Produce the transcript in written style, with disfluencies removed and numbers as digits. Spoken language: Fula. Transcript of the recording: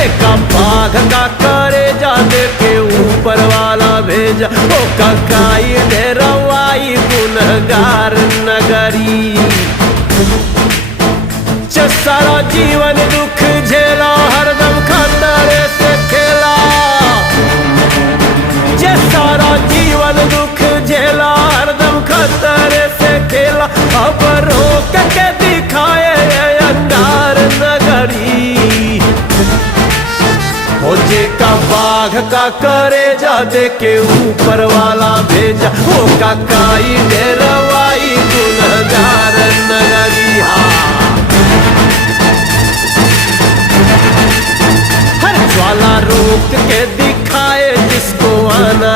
जेका बाघ का करे जा दे के ऊपर वाला भेजा, ओ ककाई दे रवाई गुनहगार नगरी। सारा जीवन दुख झेला, हरदम खतरे से खेला। जे सारा जीवन दुख झेला, हरदम खतरे से खेला। अब रोक के दिखाए अंगार नगरी। हो जे का बाघ का करे जा दे के ऊपर वाला भेजा, हो काकाई दे रवाई गुनहगार नगरी। ज्वाला रोक के दिखाए जिसको आना